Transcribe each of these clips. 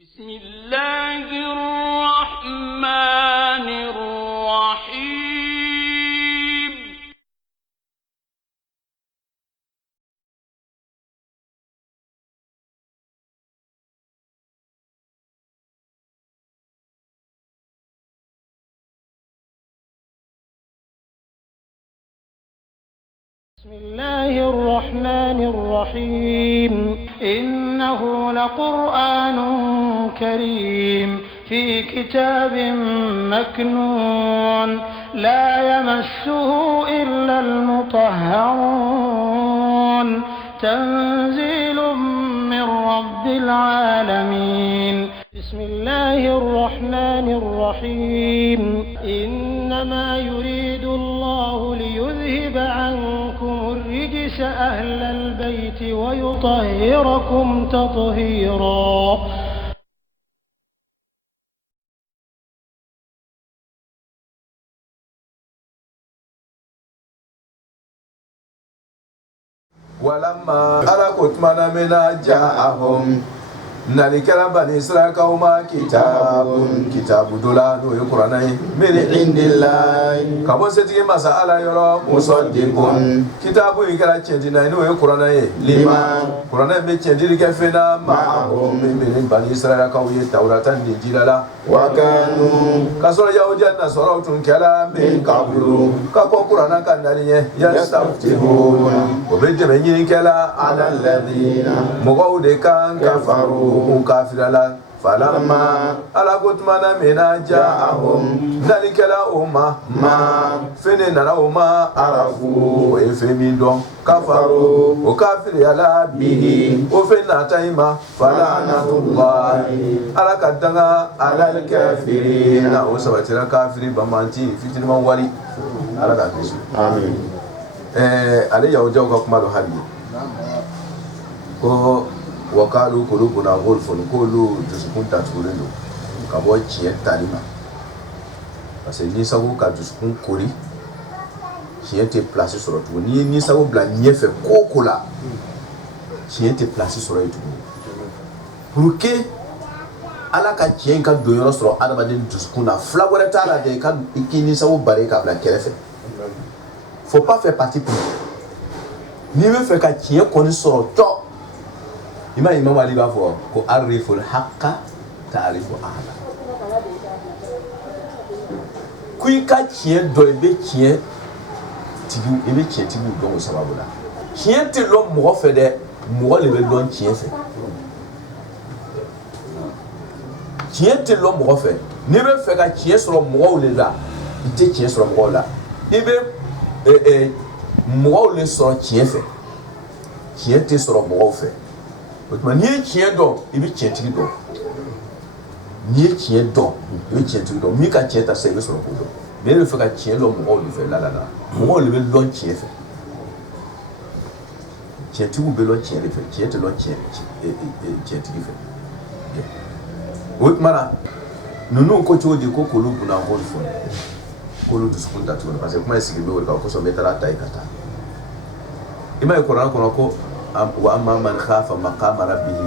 بسم الله الرحمن الرحيم بسم الله الرحمن الرحيم إنه لقرآن كريم في كتاب مكنون لا يمسه إلا المطهرون تنزيل من رب العالمين بسم الله الرحمن الرحيم إنما يريد الله ليذهب عنكم الرجس أهل البيت ويطهركم تطهيرا ولما ألقوا منا جاءهم نالكلا بني إسرائيل كوما كتاب دولا نو القرآن من عند الله كابون ستي مسألة يرى مصدق كتاب يكلا تشندنا نو القرآن لما القرآن بتشندي كفنا معهم من بني إسرائيل كوي التوراة الإنجيل لا وكانوا كسر يهود النصارى تنكلا من قبل كابون القرآن كان دليل يستفتحون وبجمعين كلا على الذين مقود كان كفروا كافر لا فلما ألقوا منا جاءهم ذلك لهم ما فننا لهم عرفوا ويفهمون كفروا وكافر يلا به وفنا تيما فلعنة الله على كدنا على الكافرين وسبت الكافرين بمانتي فتن من ولي على كافر آمين علي يوجوك كما له حالي wakalu kulubuna golfon kolu dusukun tatulen do ka bɔ tiɲɛ tali ma parce que ni sago ka dusukun kori tiɲɛ tɛ place sɔrɔ tugun ni ni sago bila ɲɛfɛ ko la tiɲɛ tɛ place sɔrɔ yen tugun pour que ala ka tiɲɛ ka don yɔrɔ sɔrɔ adamaden dusukun na fila wɛrɛ t'a la dɛ i k'i ni sago bari ka bila kɛrɛfɛ faut pas faire partie pris n'i bɛ fɛ ka tiɲɛ kɔni sɔrɔ tɔ imam Ali b'a fɔ ko ariful haqqa ta'rifu ahla ko i ka tiɲɛ dɔn i bɛ tiɲɛ tigiw dɔn o sababu la tiɲɛ tɛ dɔn mɔgɔ fɛ dɛ mɔgɔ de bɛ dɔn tiɲɛ fɛ tiɲɛ tɛ dɔn mɔgɔ fɛ n'i bɛ fɛ ka tiɲɛ sɔrɔ mɔgɔw de la i tɛ tiɲɛ sɔrɔ mɔgɔw la i bɛ mɔgɔw de sɔrɔ tiɲɛ fɛ tiɲɛ tɛ sɔrɔ mɔgɔw fɛ o tuma n'i ye tiɲɛ dɔn i bɛ tiɲɛtigi dɔn n'i ye tiɲɛ dɔn i bɛ tiɲɛtigi dɔn min ka tiɲɛ ta sisan i bɛ sɔrɔ k'o dɔn mais e bɛ fɛ ka tiɲɛ dɔn mɔgɔw de fɛ la mɔgɔw de bɛ dɔn tiɲɛ fɛ tiɲɛtigiw bɛ dɔn tiɲɛ de fɛ tiɲɛ tɛ dɔn tiɲɛtigi fɛ o tuma na ninnu ko cogo di ko k'olu bunna k'olu fɔ k'olu dusukun datugu parce que kuma in sigi bɛ o de kan kosɔn n bɛ taa ta yen ka taa i m'a ye kuranɛ kɔnɔ ko وأما من خاف مقام ربه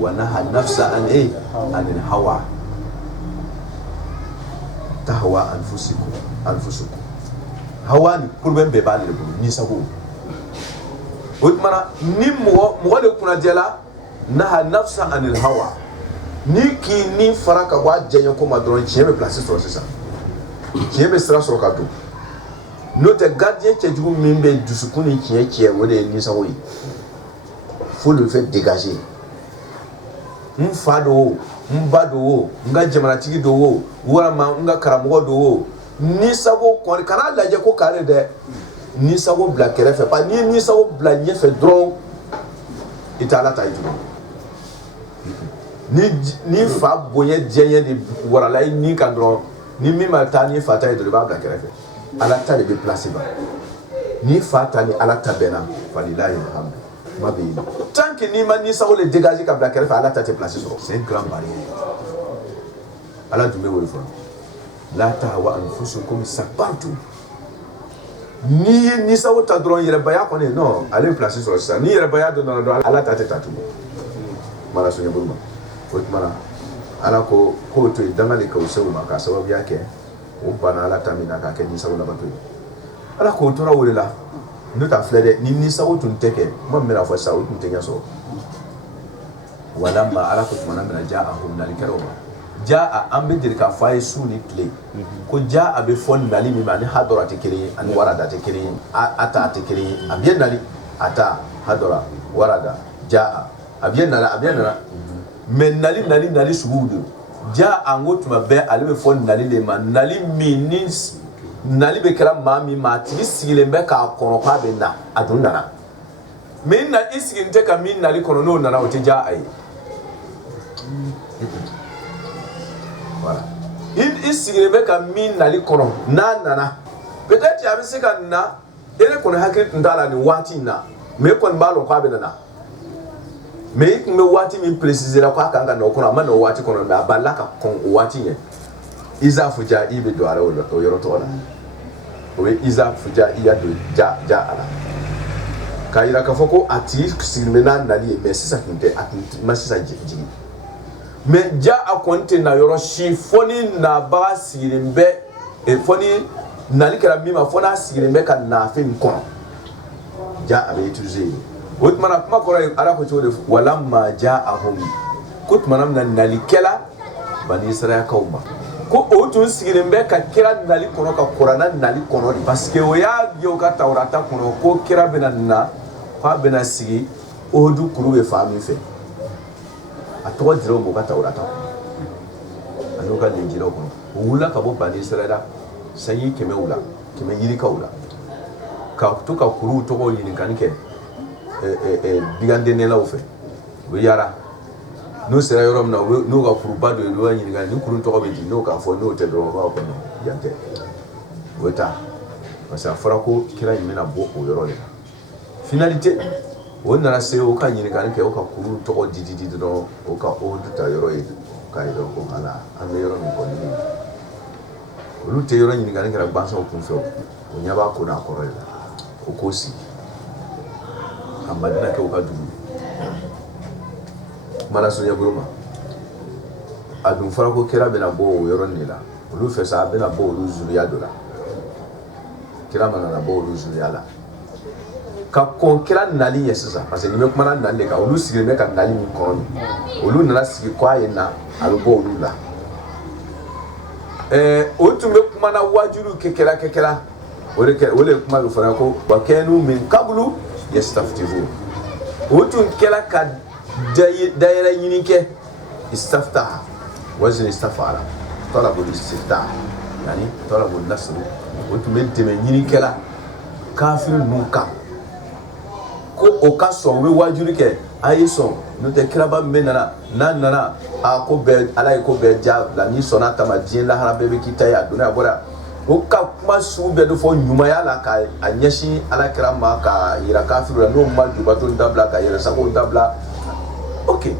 ونهى النفس عن الهوى تهوى أنفسكم هوى كلهم ببالي نسبو وتمنا نمو de kuna jela naha nafsa anil hawa ni ki ni faraka wa jenyo ko madron tiebe place sur c'est ça tiebe sera sur ka do no te gardien tchejugu mimbe dusukuni tiye wode ni sawoyi faut le faire dégager fa do ba do nga jamanatigi do wala nga karamɔgɔ do ni sago ko kana lajɛ ko kare dɛ ni sago bila kɛrɛfɛ pa ni sago bila ɲɛfɛ dɔrɔn i t'a la ta i tugun ni fa bonya diɲɛ de warala i ni kan dɔrɔn ni min ma taa ni fa ta ye dɔrɔn i b'a bila kɛrɛfɛ ala ta de bɛ place ba ni fa ta ni ala ta bɛnna falilahi alhamdu tant que ni ma ni sago le dégager ka bila kɛrɛfɛ ala ta tɛ place sɔrɔ c'est une grande barrière ala dun bɛ wele fɔlɔ la tahwa anfusukum sakbantu ni ye ni sago ta dɔrɔn yɛrɛbaya kɔni non ale place sɔrɔ sisan ni yɛrɛbaya dɔn dɔrɔn ala ta tɛ ta tugun mara sonya bolo ma o tuma na ala ko to dangali ka usewu maka sababu yake o bana ala tamina ka ke ni sawu labato ala ko tora wala ndo ta flede ni sawu tun teke mo mera fo sawu tun tenya so wala ma ala ko tuma na ja'ahum nalikaro jaa ambe dirka fay suni play ko jaa be fon nali mi mani hadora tekiri an warada tekiri ata tekiri abiyan nali ata hadora warada jaa abiyan nala men nali subudu jaa ango tuma be alibe fon nali le man nali means nali be kala mami mati sigile be ka kono kwa be na adunna men na isiginte ka min nali kono no na o te jaa ai voilà il isigile ka min nali kono nana peut-être ya bise ka na ele kono hakrit ndala ni wati na me kon balo kwa be na me me wati mi préciser la kwa kanga no kono amana wati kono na balaka kon wati ye iza fuja ibe do ara o yoro to la o iza fuja iya do ja ala kaira ka foko ati sigmena nali me sisa kinte ati masisa jiji me ja akonte na yoro shifoni na ba sirimbe e foni nali kala mima fona sirimbe kan na fin kono ja abe utiliser otmana kuma kora ara ko chode walamma ja'ahum kutmanam nan nalikela bani israel kauma ko otun sirimbe ka kira nali kono ka qur'ana nali kono parce que oya yo ka tawrata kono ko kira benanna fa benasigi odu kurube fami fe atwa diro mo ka tawrata anoka linjira kono wula ka bo bani israel sayi keme wula keme yiri ka wula ka to ka kuru to ko yini kanike bigande ne la ofe we yara no sera yorom na no ka kuru bado e lo yini kan ni kuru to ko be di no ka fo no te do ba ko no yante weta parce afara ko kira yimi na bo o yoro le finalité wonna na se o ka yini kan ke o ka kuru to ko di do o ka o du ta yoro e ka ido ko ala an yoro mi ko ni o lu te yoro yini kan ke ra bansa o kun fe o nyaba ko na ko re o ko si amadina ke uka dugu mana sunya buruma adun fara ko kira bena bo yoron ni la olu fe sa bena bo olu zuriya dola kira mana na bo olu zuriya la ka kon kira nali yesisa parce que ni me kuma na nali ka olu sigire me ka nali mi kon olu nana sigi kwa yena alo bo olu la o tumbe kuma na wajuru kekela ole kuma go fara ko bakenu min qablu yastaftihu otun kela ka daira yinike istaftaha wazin istafala talabul istiftah yani talabul nasr otun menteme yinikela kafir nuka ko okaso we wajurike ayison no te kraba menana nana a ko be alay ko be ja la ni sonata ma dien la harabe be kitaya duna bora o ka kuma su be do fo nyuma ya la ka anyeshi ala kirama ka ira kafiru la no ma juba to dabla ka ira sako dabla okay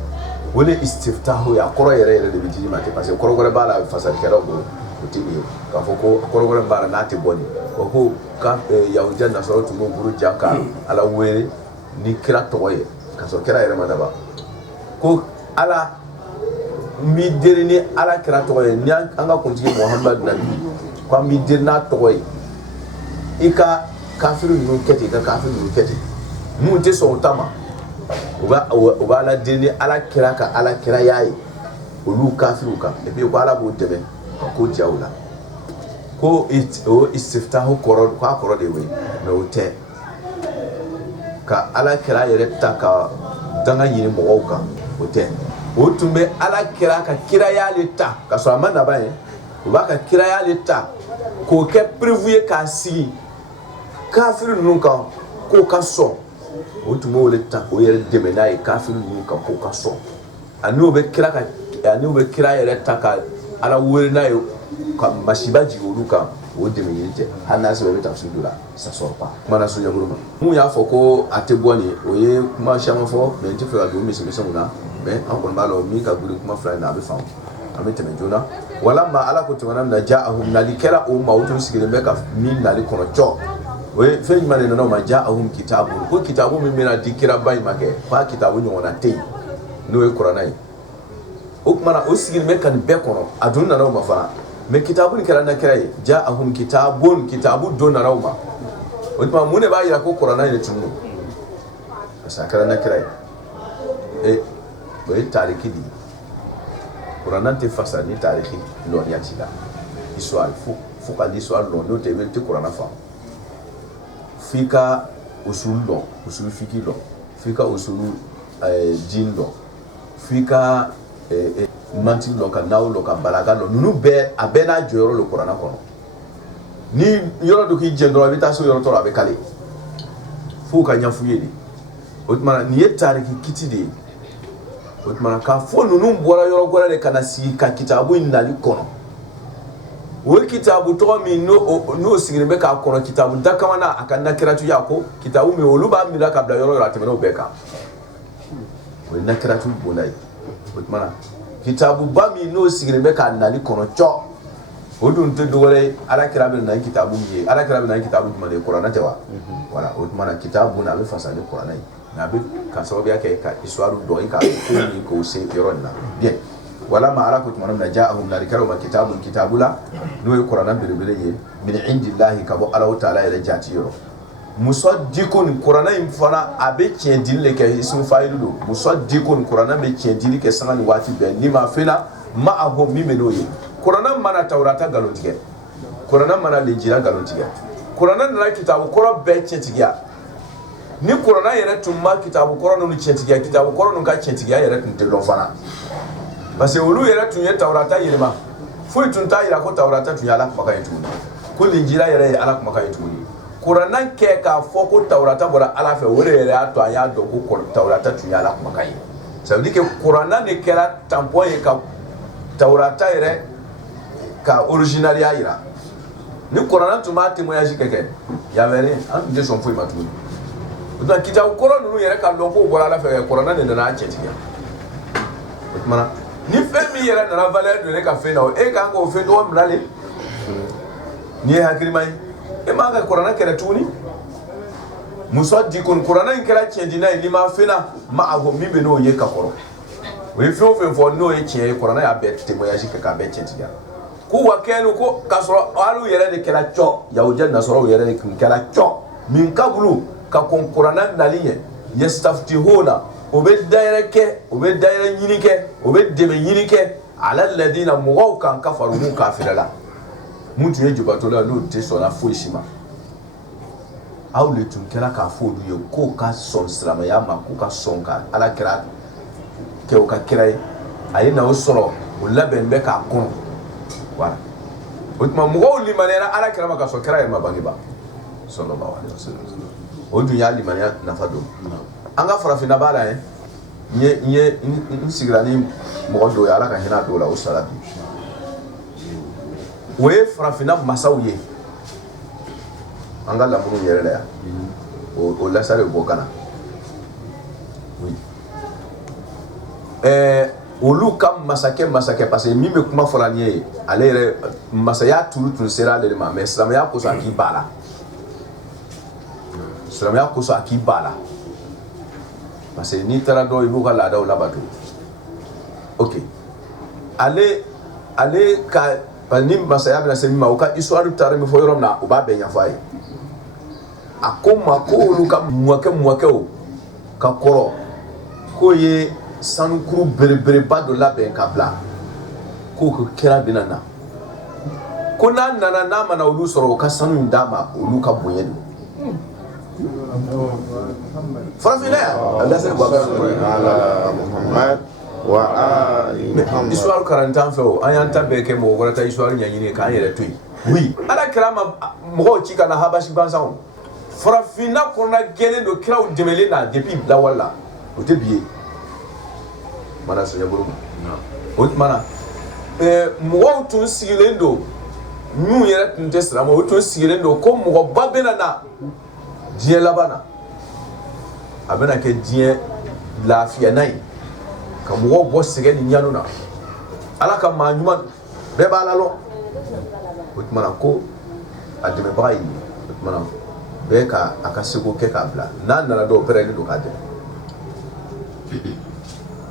wole istiftahu ya koro yere de bijiji mate parce que koro gore bala fasal kero go utibi ka foko koro gore bala na te boni ko ka yahudiya na so to mo buru jaka ala were ni kira toye ka so kira yere madaba ko ala mi derni ala kira toye ni anga kuntigi muhammad nabi kwa mi dirna toy ika kafiru nu keti ka kafiru nu keti mu te so tama uba la dirni ala kira yayi olu kafiru ka e bi ko ala bo tebe ko jawla ko istiftahu koro de we no te ka ala kira yere taka danga yini mo ka o te o tumbe ala kira ka kira yale ta ka so amana baye uba ka kira yale ta ko ke prévuye ka si kafir nunka ko ka so o tumo le ta o yere de menai kafir nunka ko ka so anu be kira yere ta ka ala wuri na yo ka mashibaji oluka o de menite hanas be tafsirula ça sort pas mana so yaguruma mu ya foko ateboni o ye kuma shama fo me ntife ga do mi se na me an kon balo mi ka guri kuma fly na be fam ameteme jona wala ma ala ko tuma na ja'ahum nalikela o mawtun sigire be ka min nali kono cho we fe mane no ma ja'ahum kitabun ko kitabu min mena dikira bay make fa kitabu nyona tey no e qur'anai o kumana o sigilen bɛ ka nin bɛɛ kɔnɔ a dun nana o ma fana mais kitabu nin kɛra nakira ye ja'ahum kitabun kitabu don nana o ma o tuma mun de b'a jira ko kuranɛ ye tunu parce que a kɛra nakira ye o ye tariki de ye kuranɛ tɛ fasa ni tariki lɔnniya t'i la histoire fo ka l'histoire lɔn n'o tɛ i tɛ kuranɛ faamu f'i ka usul lɔn usul fiki lɔn f'i ka usul din lɔn f'i ka manti lɔn ka naw lɔn ka balaga lɔn ninnu bɛɛ a bɛɛ n'a jɔyɔrɔ le kuranɛ kɔnɔ ni yɔrɔ dɔ k'i jɛ dɔrɔn i bɛ taa so yɔrɔ tɔrɔ a bɛ kale f'o ka ɲɛf'u ye de o tuma nin ye tariki kiti de ye o tuma k'a fɔ ninnu bɔra yɔrɔ wɛrɛ de ka na sigi ka kitabu in nali kɔnɔ o ye kitabu tɔgɔ min n'o sigilen bɛ k'a kɔnɔ kitabu dakamana a ka nakiratuya ko kitabu min olu b'a minɛ ka bila yɔrɔ yɔrɔ a tɛmɛna o bɛɛ kan o ye nakiratu bonda ye o tuma kitabu ba min n'o sigilen bɛ k'a nali kɔnɔ cɔ o dun tɛ dɔwɛrɛ ye alakira bɛ na ni kitabu min ye alakira bɛ na ni kitabu jumɛn de ye kuranɛ tɛ wa voilà o tuma kitabu na a bɛ fasa ni kuranɛ ye mais a bɛ ka sababuya kɛ ka histoire dɔn i ka ko min k'o se yɔrɔ in na bien wala ma ala ko tuma min na ja'ahum narikaraw ma kitabu la n'o ye kuranɛ belebele ye min indillahi ka bɔ Alahu Taala yɛrɛ jati yɔrɔ musaddiqun kuranɛ in fana a bɛ tiɲɛ dili de kɛ ismu fa'ilu don musaddiqun kuranɛ bɛ tiɲɛ dili kɛ sanga ni waati bɛɛ ni ma fɛna ma'ahum min bɛ n'o ye kuranɛ mana tawrata galon tigɛ kuranɛ mana linjila galon tigɛ kuranɛ nana kitabu kɔrɔ bɛɛ tiɲɛtigiya ni kuranɛ yɛrɛ tun ma kitabu kɔrɔ ninnu tiɲɛtigiya kitabu kɔrɔ ninnu ka tiɲɛtigiya yɛrɛ tun tɛ dɔn fana parce que olu yɛrɛ tun ye tawrata yɛlɛma foyi tun t'a yira ko tawrata tun ye ala kumakan ye tuguni ko linjila yɛrɛ ye ala kumakan ye tuguni kuranɛ kɛ k'a fɔ ko tawrata bɔra ala fɛ o de yɛrɛ y'a to an y'a dɔn ko tawrata tun ye ala kumakan ye ça veut dire que kuranɛ de kɛra tampon ye ka tawrata yɛrɛ ka originaliya yira ni kuranɛ tun b'a témoignage kɛ yavɛri an tun tɛ sɔn foyi ma tuguni donc kitabu kɔrɔ ninnu yɛrɛ ka dɔn k'o bɔra ala fɛ kuranɛ de nana a cɛtigiya o tuma ni fɛn min yɛrɛ nana valeur don ne ka fɛn na e kan k'o fɛn tɔgɔ minɛ de n'i ye hakilima ye e man ka kuranɛ kɛlɛ tuguni musaddiqun kuranɛ in kɛra tiɲɛdina ye n'i ma fɛn na ma'ahu min bɛ n'o ye ka kɔrɔ o ye fɛn o fɛn fɔ n'o ye tiɲɛ ye kuranɛ y'a bɛɛ témoignage kɛ k'a bɛɛ tiɲɛtigiya ko wa kɛnu ko k'a sɔrɔ alu yɛrɛ de kɛra cɔ yahudiya nasɔrɔw yɛrɛ de tun kɛra cɔ min kabulu ka kɔn kuranɛ nali ɲɛ yastaftihuna o bɛ dayɛlɛ kɛ o bɛ dayɛlɛ ɲini kɛ o bɛ dɛmɛ ɲini kɛ ala ladina mɔgɔw kan kafaru mun kafira la mun tun ye jubatola n'o tɛ sɔnna foyi si ma aw de tun kɛra k'a fɔ olu ye k'o ka sɔn silamɛya ma k'o ka sɔn ka ala kɛra kɛ o ka kira ye a ye na o sɔrɔ o labɛn bɛ k'a kɔnɔ voilà o tuma mɔgɔw limaniyara ala kɛra ma ka sɔn kira yɛrɛ ma bangebaa sallallahu alaihi wasallam o dun y'a limaniya nafa don an ka farafinna b'a la n sigira ni mɔgɔ dɔw ye ala ka hinɛ dɔw la o sara bi o ye farafinna masaw ye an ka lamuru yɛrɛ la yan o lasare bɔ kana olu ka masakɛ parce que min bɛ kuma fɔla ni ye ale yɛrɛ masaya tulu tun sera ale de ma mais silamɛya kosɔn a k'i ban a la silamɛya kosɔn a k'i ban a la parce que n'i taara dɔn i b'u ka laadaw labato ok ale ka ni masaya bɛna se min ma o ka histoire taara min fɔ yɔrɔ min na o b'a bɛɛ ɲɛfɔ a ye a ko n ma ko olu ka mɔkɛw ka kɔrɔ k'o ye sanukuru belebeleba dɔ labɛn ka bila k'o ka kira bɛna na ko n'a nana n'a mana olu sɔrɔ o ka sanu in d'a ma olu ka bonya don farafinna yan lasere baba Muhammad wa ali Muhammad histoire karantan fɛ o an y'an ta bɛɛ kɛ mɔgɔ wɛrɛ ta histoire ɲɛɲini k'an yɛrɛ to yen oui ala kira ma mɔgɔw ci ka na habasi bansanw farafinna kɔnɔna gɛlɛn don kiraw dɛmɛlen na depuis lawale la o tɛ bi ye mana sɛnɛbolo ma o tuma na mɔgɔw tun sigilen don minnu yɛrɛ tun tɛ silamɛ o tun sigilen don ko mɔgɔba bɛna na diɲɛ laban na a bɛna kɛ diɲɛ lafiyana ye ka mɔgɔw bɔ sɛgɛn ni ɲanu na ala ka maa ɲuman bɛɛ b'a la lɔ o tuma na ko a dɛmɛbaga ye o tuma na bɛɛ ka a ka seko kɛ k'a bila n'a nana dɔw pɛrɛnlen don k'a dɛmɛ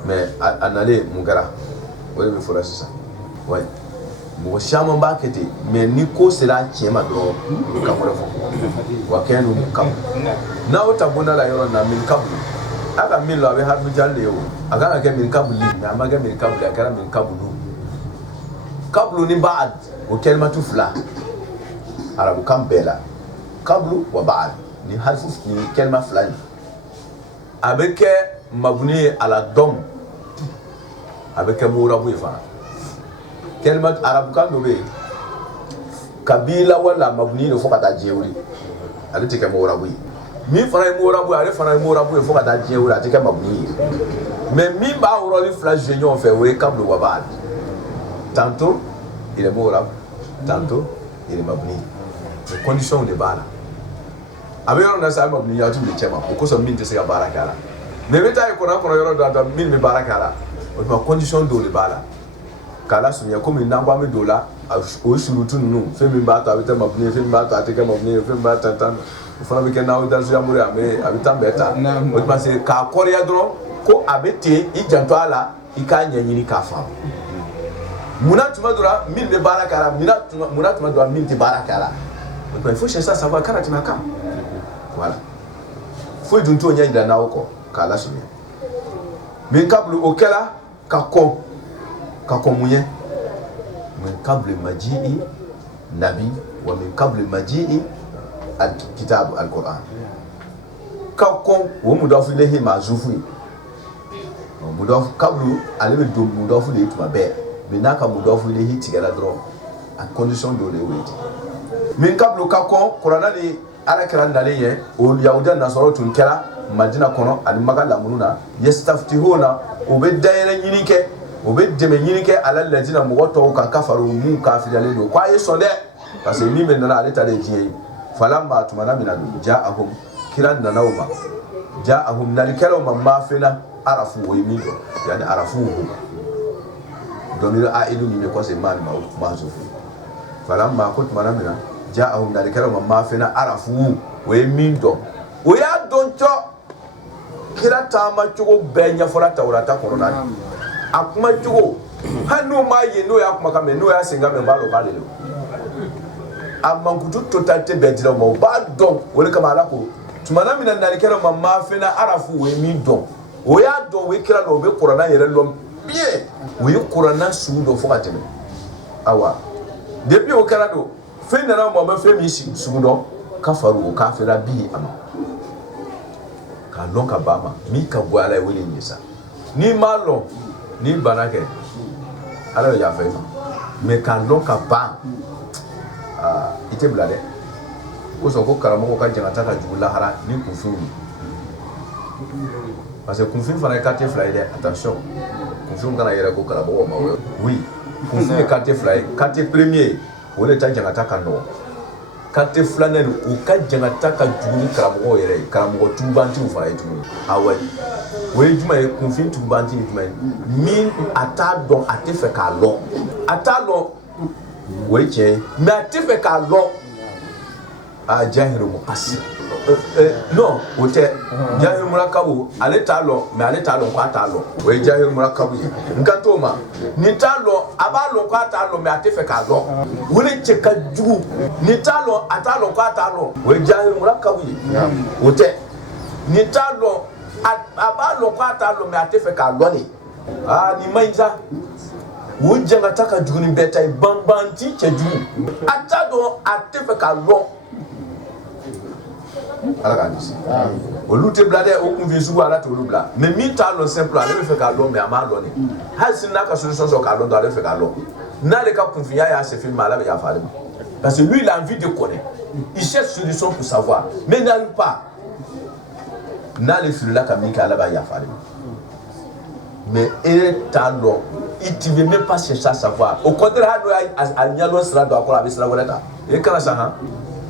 mais a nalen mun kɛra wala be fora sisan ouais mo shaman ba kete mais ni ko sera tiema do ka mo refo wa kenu kam na o tabuna la yoro na min kabu aga min lo be harfu jalle yo aga ga min kabu li na maga min kabu la kala min kablu ni ba'd o kalimatu fula arabu kam bela kablu wa ba'd ni harfu ni kalima fulani avec mabni ala dom avec murabu fa kalimat arab kan do be kabila wala mabni no fokata jeuri ale tike murabu mi fara murabu ale fara murabu fokata jeuri atike mabni mais mi ba uroli flash union fait we kablu wa ba'd tantôt il est murabu tantôt il est mabni les conditions de bala avec on a ça mabni ya tu le chema ko so min te se barakala mais beta ko na ko yoro da min mi barakala o condition do le bala kala sunya comme une nangwa me dola o surutu nu fe mi ba ta beta mabni fe mi ba ta te ka mabni fe mi ba ta tan fana be ken na o dalsu ya muri ame abita beta o ma se ka korea dro ko abete I janto ala I ka nyanyini ka fa munatuma dora min be barakala munatuma dora min te barakala donc il faut chercher à savoir quand tu m'as voilà faut d'une tour nya ida na oko kala sunya mais kablu okela ka komunye min qabl maji'i nabi wa min qabl maji'i al-kitab al-Qur'an ka kon wo mudafu lehi mazufu mudafu qablu ale do mudafu lehi tuma be mais naka mudafu lehi tigala dro à condition de le wait min qablu ka kon Qur'an ni ala kala ndale ye o yahuda nasoro tun kala madina kono al magala mununa yastaftihuna o be dayere nyinike o be deme nyinike ala ladina mugoto kan kafaru mu kafirale do kwa yeso de parce que mi men na ale tade jiye falamma tumana minadu ja'ahum kiran na nawma ja'ahum nalikalo mamma fina arafu o yimido yani arafu domiro aidu ni ko se man mazufu falamma kutmana mina ja'ahum nalikalo mamma fina arafu o yimido o ya doncho kira tama chugo benya fora tawrata korona akuma chugo hanu ma ye no ya kuma kame no ya singa me balo balelo amankutu totalite bedira mo ba don wole kama alako tumana mina nalikelo mamma fena arafu we mi don o ya don we kira no be korona yere lom bien we korona su do fo kateme awa depuis o kala do fena na mo ba fe mi su do kafaru o kafira bi ama ka lon ka bama mi ka gwala wele nyisa ni malo ni banake ala ya fa mais ka lon ka ba ite blade ko so ko karamo ko ka jangata ka jugula hara ni kufuru parce que kufuru fana carte fly de attention kufuru kana yera ko karamo ma oui kufuru carte fly carte premier wala ta jangata ka no carte flanel o ka jangata ka jugulu karamo yere karamo tubanti u fa etu awai we juma e kufuru tubanti juma min ata don atefe ka lo ata lo weche mais atife ka lo a jahiru muqassir non wote jahiru murakabu ale talo mais ale talo kwa talo we jahiru murakabu nkatoma ni talo abalo kwa talo mais atife ka lo wole cheka jugu ni talo atalo kwa talo we jahiru murakabu wote ni talo abalo kwa talo mais atife ka lo ni ni mainza wujanga taka juguni beta bambanti cheju atado atefe ka lo ala ka disi o lute blade o kunvi sugu ala to lubla mais mi ta lo simple ale fe ka lo mais ama lo ni hasin na ka solution so ka lo do ale fe ka lo na le ka kunvi ya se film ala ya fa parce que lui il a envie de connaître il cherche solution pour savoir mais n'arrive pas na le fil la kamika ala ba ya fa mais il ta lo il ne veut même pas chercher à savoir. Au contraire, il y a l'autre sera d'accord avec cela. Et quand ça,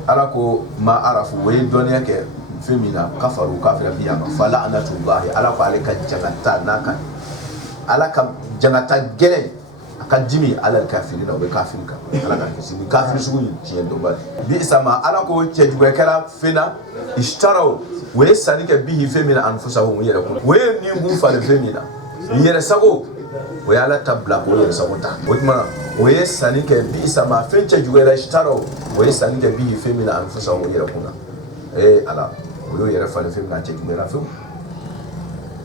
alors que ma arafu, oui, donner que féminin, kafaru, kafira, biyama, fala anatullahi, alors qu'elle est jangata, naka, alors que jangata gele, akadimi, alors que kafirina, ou kafirika, alors que c'est une kafir sous une chienne de balle. Bisama, alors que tu es du Bekara, fena, ishtaro, oui, ça dit que bihi féminin, en foussa, oui, ni vous fa le féminin. Il y a le sago. o ya la tabla ko yɛrɛ sago ta o tuma o ye sanni kɛ bi sama fɛn cɛ jugu yɛrɛ sitaraw o ye sanni kɛ bi fɛn min na an fusa o yɛrɛ kunna ala o y'o yɛrɛ falen fɛn min na cɛ jugu yɛrɛ fewu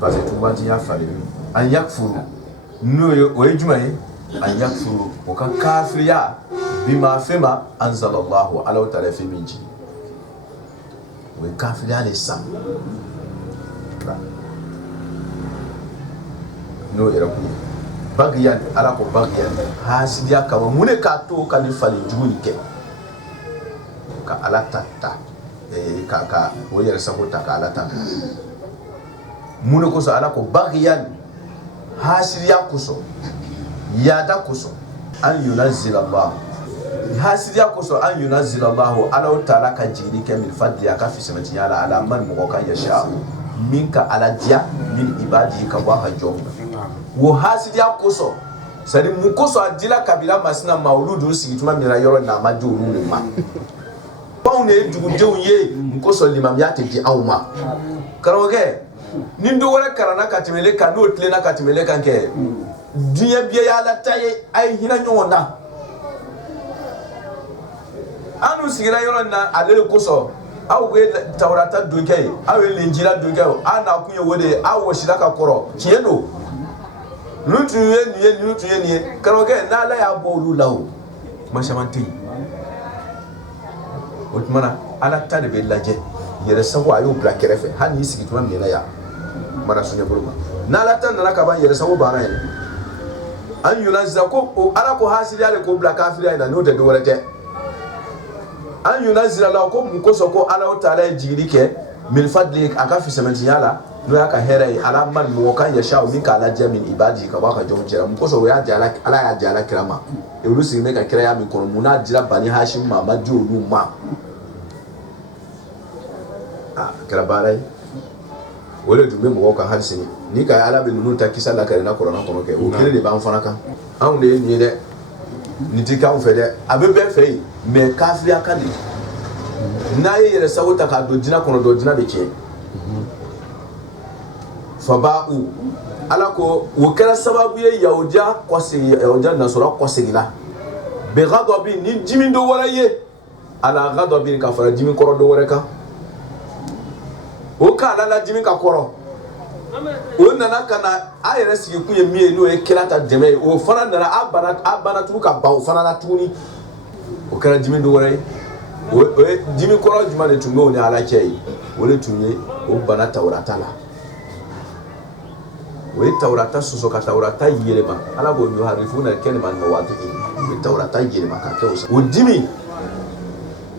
parce que tuma ti y'a falen an yakfuru n'o ye o ye jumɛn ye an yakfuru o ka kafiriya bima fɛn ma anzalallahu ala ta fɛn min jigin o ye kafiriya de san n'o yɛrɛ kun ye bagiyan ala ko bagiyan hasidiya kama mun de k'a to ka nin falen jugu in kɛ ka ala ta ka o yɛrɛ sago ta ka ala ta mun de kosɔn ala ko bagiyan hasidiya kosɔn yaada kosɔn an yunazila Allah hasidiya kosɔn an yunazila Allah ala ta'ala ka jigini kɛ min fadli a ka fisamatiya la ala man mɔgɔ ka yasha min ka ala diya min ibadi ka bɔ a ka jɔn wo hasidiya kosɔn c'est à dire mun kosɔn a dila kabila masina ma olu dun sigi tuma min na yɔrɔ na ma di olu de ma anw de ye dugudenw ye mun kosɔn limamiya tɛ di anw ma karamɔgɔkɛ ni dɔ wɛrɛ kalanna ka tɛmɛ kan n'o tilenna ka tɛmɛ kan kɛ diɲɛ bɛɛ y'a la ta ye a ye hinɛ ɲɔgɔn na an dun sigira yɔrɔ in na ale de kosɔn aw ye tawurata don kɛ ye aw ye linjila don kɛ ye aw na kun ye o de ye aw wɔsila ka kɔrɔ tiɲɛ don ninnu tun ye nin ye ninnu tun ye nin ye karamɔgɔkɛ n'ala y'a bɔ olu la o kuma caman tɛ yen o tuma na ala ta de bɛ lajɛ yɛrɛ sago a y'o bila kɛrɛfɛ hali n'i sigi tuma min na yan mana sunjɛ bolo ma n'ala ta nana ka ban yɛrɛ sago banna yen an yunazila ko o ala ko hasidiya de k'o bila kafiriya in na n'o tɛ dɔwɛrɛ tɛ an yunazila la ko mun kosɔn ko ala ta'ala ye jigili kɛ min fadli a ka fisamatiya la n'o y'a ka hɛrɛ ye ala man mɔgɔ kan yasha min k'a lajɛ min ibadi ka bɔ a ka jɔnw cɛla mun kosɔn o y'a di ala y'a di ala kira ma olu sigilen ka kira y'a min kɔnɔ mun n'a dira bani hashim ma a ma di olu ma a kɛra baara ye o de tun bɛ mɔgɔw kan hali sini ni ka ala bɛ ninnu ta kisa la kɛrɛnna kɔrɔna kɔnɔ kɛ o kelen de b'an fana kan anw de ye nin ye dɛ nin ti k'anw fɛ dɛ a bɛ bɛɛ fɛ yen mais kafiriya ka di n'a ye yɛrɛ sago ta k'a don diinɛ kɔnɔ dɔrɔn diinɛ bɛ tiɲɛ faba'u ala ko o kɛra sababu ye yahudiya kɔsegi yahudiya nasɔra kɔsegila bɛ ghadabin ni dimi dɔ wɛrɛ ye ala ghadabin ka fara dimi kɔrɔ dɔ wɛrɛ kan o k'ala la dimi ka kɔrɔ o nana ka na a yɛrɛ sigi kun ye min ye n'o ye kira ta dɛmɛ ye o fana nana a banna tugun ka ban o fana la tuguni o kɛra dimi dɔ wɛrɛ ye o ye dimi kɔrɔ jumɛn de tun bɛ o ni ala cɛ ye o de tun ye o bana tawurata la o ye tawurata sɔsɔ ka tawurata yɛlɛma ala b'o yuharifuna al-kalima an mawaadi'i o ye tawurata yɛlɛma ka kɛ o sa o dimi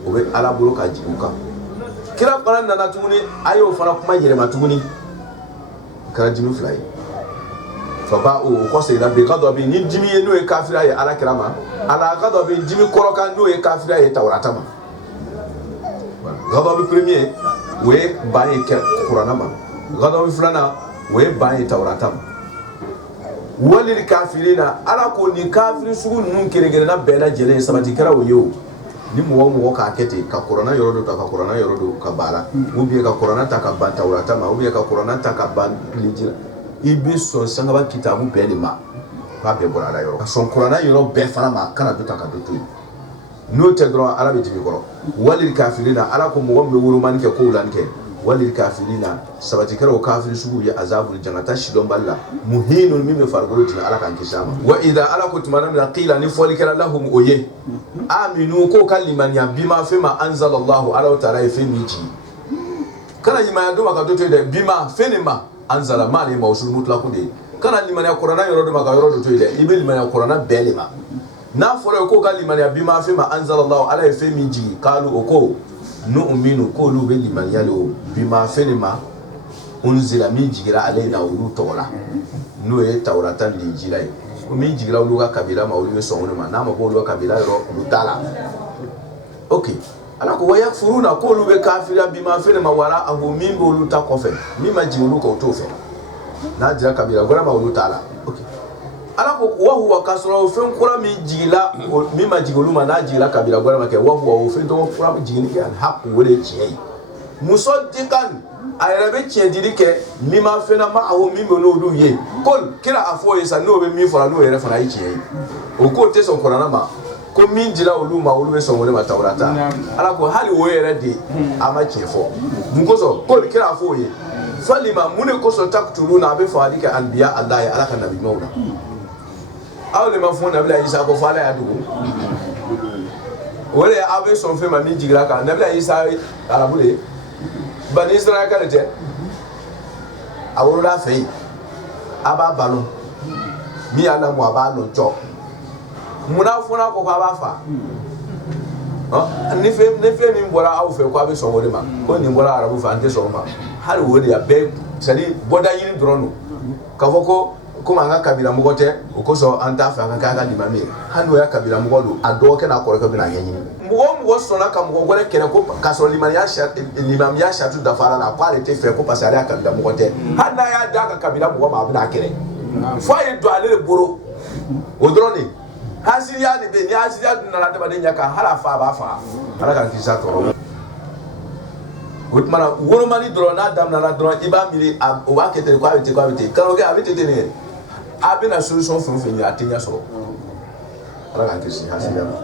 o bɛ ala bolo ka jigin o kan kira fana nana tuguni a y'o fana kuma yɛlɛma tuguni o kɛra dimi fila ye faba o kɔsegin bi ghadabin ni dimi ye n'o ye kafiriya ye ala kira ma ala ghadabin dimi kɔrɔ kan n'o ye kafiriya ye tawurata ma ghadabi premier o ye ban ye kuranna ma ghadabi filanan o ye ban ye tawurata ma walil kafirina ala ko ni kafiri sugu ninnu kelenkelenna bɛɛ lajɛlen sabati kɛra o ye o ni mɔgɔ k'a kɛ ten ka kuranna yɔrɔ dɔ ta ka kuranna yɔrɔ dɔ ka baara ou bien ka kuranna ta ka ban tawurata ma ou bien ka kuranna ta ka ban linjila i bɛ sɔn sangaba kitabu bɛɛ de ma k'a bɛɛ bɔra ala yɔrɔ ka sɔn kuranna yɔrɔ bɛɛ fana ma kana dɔ ta ka dɔ to yen n'o tɛ dɔrɔn ala bɛ dimi kɔrɔ walil kafirina ala ko mɔgɔ min bɛ wolomani kɛ k'o lani kɛ walil kafirina sabati kɛra o kafiri sugu ye azabul jannata sidɔnbali la muhinun min bɛ farikolo tigɛ ala k'an kisi a ma wa idha ala ko tuma min na qila ni fɔli kɛra lahum o ye aminu ko ka limaniya bima fɛn ma anzalallahu ala ta'ala ye fɛn min jigi kana limaniya dɔ ma ka dɔ to yen dɛ bima fɛn de ma anzala ma ale mawsul mutlaqu de kana limaniya kuranna yɔrɔ dɔ ma ka yɔrɔ dɔ to yen dɛ i bɛ limaniya kuranna bɛɛ de ma n'a fɔra ye ko ka limaniya bima fɛn ma anzalallahu ala ye fɛn min jigi kalu o ko nu'minu k'olu bɛ limaniya le o bima fɛn de ma unzila min jigira ale na olu tɔgɔ la n'o ye tawurata ni linjila ye o min jigira olu ka kabila ma olu bɛ sɔn o de ma n'a ma ko olu ka kabila yɔrɔ olu t'a la ok ala ko wa yakfuruna k'olu bɛ kafiriya bima fɛn de ma wala aho min b'olu ta kɔfɛ min ma jigin olu kan o t'o fɛ n'a dira kabila wɛrɛ ma olu t'a la ok ala ko wa huwa k'a sɔrɔ o fɛn kura min jigila min ma jigin olu ma n'a jigila kabila wɛrɛ ma kɛ wa huwa o fɛn tɔgɔ kura min jigin kɛ alhaq o de ye tiɲɛ ye musaddiqan ayrabe tiɲɛ dili kɛ min ma fɛnna ma aho min bɛ n'olu ye kol kira a fɔ ye sa n'o bɛ min fɔra n'o yɛrɛ fana ye tiɲɛ ye o k'o tɛ sɔn kuranna ma ko min dira olu ma olu bɛ sɔn o de ma Tawurata ala ko hali o yɛrɛ de a ma tiɲɛ fɔ mun kosɔn kol kira a fɔ ye falima mun de kosɔn taqtuluna a bɛ fagali kɛ anbiya Allah ye ala ka nabi ɲumanw na aw le ma fɔ Nabila Isa ko fɔ ala y'a dogo o de aw bɛ sɔn fɛn ma min jigira kan Nabila Isa arabu de Bani Israël ka tɛ a wolola fɛ yen a b'a balo min y'a lamɔ a b'a lɔn cɔ munna fɔra ko k'a b'a fa ni fɛn min bɔra aw fɛ ko a bɛ sɔn o de ma ko nin bɔra arabu fɛ an tɛ sɔn o ma hali o de a bɛɛ c'est à dire bɔda yiri dɔrɔn don k'a fɔ ko komi an ka kabila mɔgɔ tɛ o kosɔn an t'a fɛ an ka kɛ an ka limami ye hali n'o ya kabila mɔgɔ don a dɔgɔkɛ n'a kɔrɔkɛ bɛna ɲɛɲini mɔgɔ o mɔgɔ sɔnna ka mɔgɔ wɛrɛ kɛlɛ ko k'a sɔrɔ limamiya saritu dafara la k'ale tɛ fɛ ko parce que ale ya kabila mɔgɔ tɛ hali n'a y'a d'a ka kabila mɔgɔ ma a bɛna kɛlɛ fo a ye don ale de bolo o dɔrɔn de hasiriya de bɛ yen ni hasiriya dun nana adamaden ɲɛ kan hali a fa a b'a faga ala k'an kisi a tɔɔrɔ o tumana wolomani dɔrɔn n'a daminɛna dɔrɔn i b'a miiri o b'a kɛ ten ko a bɛ ten ko a bɛ ten karamɔgɔkɛ a bɛ ten ten de yɛrɛ a bɛna solution fɛn o fɛn ɲini a tɛ ɲɛ sɔrɔ ala k'an kisi hasiriya ma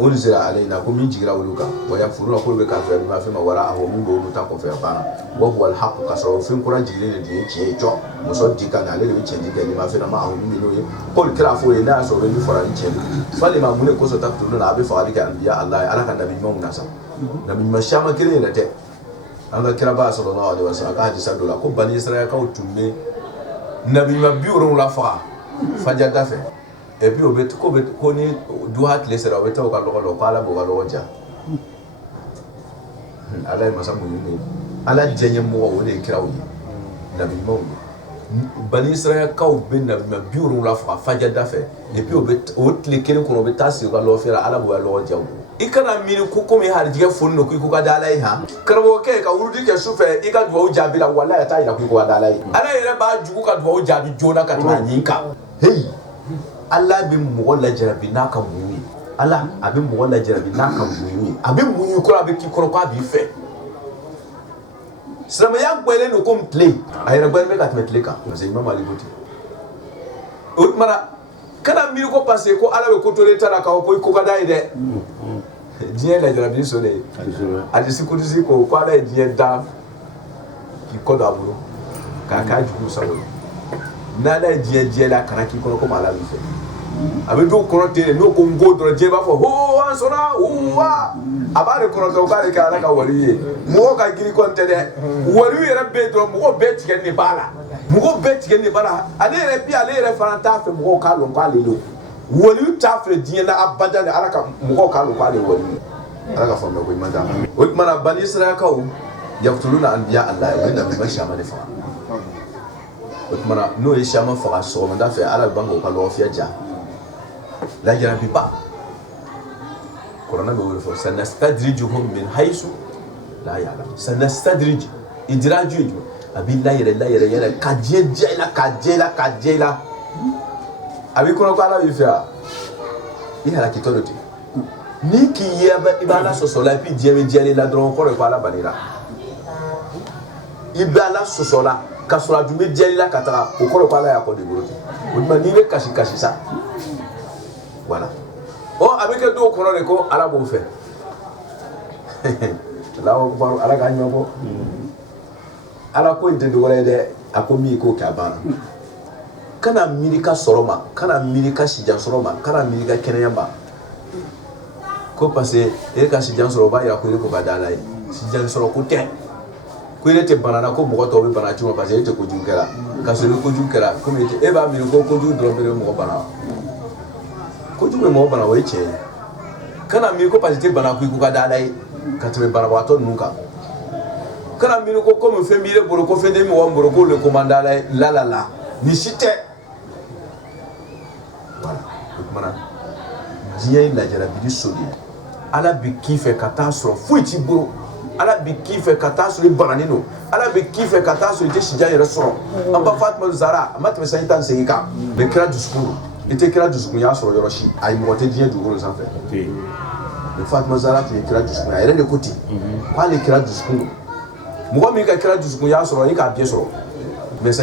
o de sera ale na ko min jigira olu kan wa yakfuruna k'olu bɛ kafiriya bima fɛn ma wara ahɔ min b'olu ta kɔfɛ a banna wa huwal haqq ka sɔrɔ fɛn kura jigilen de ye tiɲɛ ye jɔ muso di kan ale de bɛ tiɲɛ di kɛ lima fɛn ma ahɔ min bɛ n'o ye k'olu kira fɔ ye n'a y'a sɔrɔ olu fɔra ni tiɲɛ don falima mun de kosɔn taqtuluna a bɛ fagali kɛ anbiya Allah ye ala ka nabi ɲumanw na sa nabi ɲuman caman kelen yɛrɛ tɛ an ka kira ba sallallahu alaihi wasallam a ka hadisa dɔ la ko Bani Israëlkaw tun bɛ nabi ɲuman 70 faga fajada fɛ et puis o bɛ ko ni duha tile sera o bɛ taa o ka lɔgɔ la ko ala b'o ka lɔgɔ ja ala ye masa mun ye ala diɲɛ mɔgɔ o de ye kiraw ye nabi ɲumanw ye Bani Israëlkaw bɛ nabi ɲuman 70 faga fajada fɛ et puis o tile kelen kɔnɔ o bɛ taa sigi o ka lɔgɔ fɛ ala b'o ka lɔgɔ ja o i kana miiri ko komi harijigɛ foni don ko i ko ka da ala ye han karamɔgɔkɛ ka wurudi kɛ su fɛ i ka duwawu jaabi la walahi a t'a yira ko i ko ka da ala ye ala yɛrɛ b'a jugu ka duwawu jaabi joona ka tɛmɛ a ɲin kan heyi ala bɛ mɔgɔ lajarabi n'a ka muɲu ye ala a bɛ mɔgɔ lajarabi n'a ka muɲu ye a bɛ muɲu kɔrɔ a bɛ k'i kɔrɔ k'a b'i fɛ silamɛya gbɛlen don komi tile a yɛrɛ gbɛlen bɛ ka tɛmɛ tile kan parce que Imam Ali ko ten o tuma na kana miiri ko parce que ko ala bɛ ko to ta la k'aw ko i ko ka d'a ye dɛ diɲɛ lajarabi so de ye hadisi kudusi ko ala ye diɲɛ da k'i kɔ don a bolo k'a k'a jugu sago ye n'ala ye diɲɛ la kana k'i kɔnɔ komi ala b'i fɛ a bɛ dɔw kɔnɔ ten n'o ko n ko dɔrɔn diɲɛ b'a fɔ ho an sɔnna wa a b'a de kɔnɔ kɛ o k'ale kɛ ala ka wali ye mɔgɔ ka girin kɔni tɛ dɛ waliw yɛrɛ bɛ yen dɔrɔn mɔgɔ bɛɛ tigɛli de b'a la mɔgɔ bɛɛ tigɛli de b'a la ale yɛrɛ fana t'a fɛ mɔgɔw k'a lɔn k'ale don waliw t'a fɛ diɲɛ na abada de ala ka mɔgɔw k'a lɔn k'ale ye wali ye ala ka faamuya ko ɲuman t'a ma o tuma na Bani Israëlkaw yaqtuluna anbiya Allah u bɛ nabi ɲuman caman de faga o tuma na n'o ye caman faga sɔgɔmada fɛ ala bɛ ban k'o ka lɔgɔfiyɛ ja lajarabiba kuranɛ bɛ wele fɔ sanastadrijuhum min haysu la ya'lamun sanastadrij idraju ye jumɛn a b'i layɛlɛ ka diɲɛ diya i la a b'i kɔnɔ ko ala b'i fɛ wa i halakitɔ de ten ni k'i ye i bɛ ala sɔsɔ la et puis diɲɛ bɛ diya i la dɔrɔn kɔrɔ ye ko ala banira i bɛ ala sɔsɔ la ka sɔrɔ a dun bɛ diya i la ka taga o kɔrɔ ye ko ala y'a kɔ de bolo ten o tuma n'i bɛ kasi sa voilà a bɛ kɛ dɔw kɔnɔ de ko ala b'o fɛ ala k'a ɲuman bɔ ala ko in tɛ dɔwɛrɛ ye dɛ a ko min k'o kɛ a banna kana miiri ka sɔrɔ ma kana miiri ka sijan sɔrɔ ma kana miiri ka kɛnɛya ma ko parce que e ka sijan sɔrɔ o b'a yira ko e ko ka da ala ye sijan sɔrɔ ko tɛ ko e tɛ bana na ko mɔgɔ tɔw bɛ bana cogo parce que e tɛ kojugu kɛra ka sɔrɔ ni kojugu kɛra komi e b'a miiri ko kojugu dɔrɔn bɛ mɔgɔ bana kojugu bɛ mɔgɔ bana o ye tiɲɛ ye kana miiri ko parce que e tɛ bana ko i ko ka da ala ye ka tɛmɛ banabagatɔ ninnu kan kana miiri ko komi fɛn b'i bolo ko fɛn tɛ mɔgɔ bolo ko le commande ala ye la ni si tɛ voilà o tuma na diɲɛ ye lajarabili so de ye ala bɛ k'i fɛ ka taa sɔrɔ foyi t'i bolo ala bɛ k'i fɛ ka taa sɔrɔ i bananen don ala bɛ k'i fɛ ka taa sɔrɔ i tɛ sijan yɛrɛ sɔrɔ an ba Fatumata Zahra a ma tɛmɛ sanji 18 kan mais kira dusukun don i tɛ kira dusukun y'a sɔrɔ yɔrɔ si a ye mɔgɔ tɛ diɲɛ dugukolo sanfɛ mais Fatumata Zahra tun ye kira dusukun a yɛrɛ de ko ten k'ale kira dusukun don mɔgɔ min ka kira dusukun y'a sɔrɔ i k'a bɛɛ sɔrɔ mais